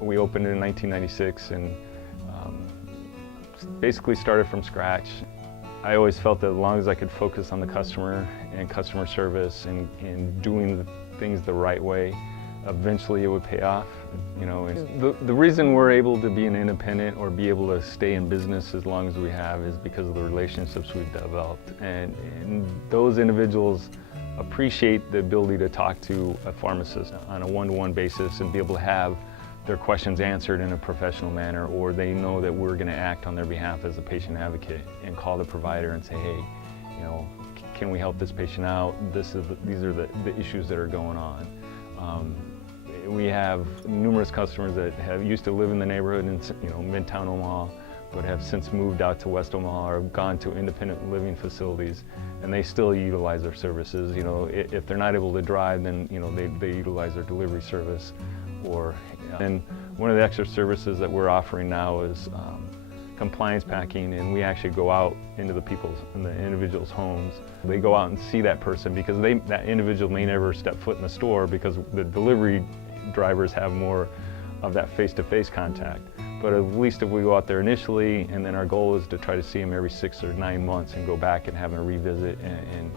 We opened in 1996 and basically started from scratch. I always felt that as long as I could focus on the customer and customer service and doing the things the right way, eventually it would pay off. You know, and the reason we're able to be an independent or be able to stay in business as long as we have is because of the relationships we've developed. And those individuals appreciate the ability to talk to a pharmacist on a one-to-one basis and be able to have their questions answered in a professional manner, or they know that we're going to act on their behalf as a patient advocate and call the provider and say, hey, you know, can we help this patient out? These are the issues that are going on. We have numerous customers that have used to live in the neighborhood in Midtown Omaha, but have since moved out to West Omaha or gone to independent living facilities, and they still utilize our services. You know, if they're not able to drive, then they utilize our delivery service. And one of the extra services that we're offering now is compliance packing, and we actually go out into the individuals' homes. They go out and see that person because that individual may never step foot in the store because the delivery drivers have more of that face-to-face contact. But at least if we go out there initially, and then our goal is to try to see them every 6 or 9 months and go back and have a revisit, and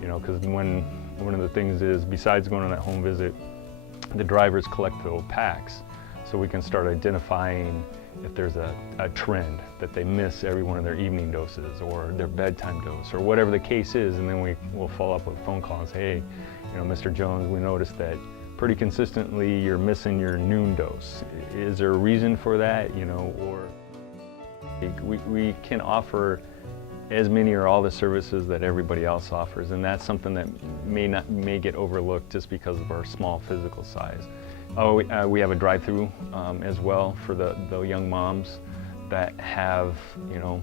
you know, because one of the things is, besides going on that home visit, the drivers collect the packs, so we can start identifying if there's a trend that they miss every one of their evening doses or their bedtime dose or whatever the case is, and then we'll follow up with a phone call and say, hey, you know, Mr. Jones, we noticed that pretty consistently you're missing your noon dose. Is there a reason for that? You know, or we can offer as many or all the services that everybody else offers, and that's something that may get overlooked just because of our small physical size. We have a drive-through as well for the young moms that have, you know,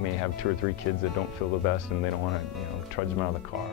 may have 2 or 3 kids that don't feel the best and they don't want to, you know, trudge them out of the car.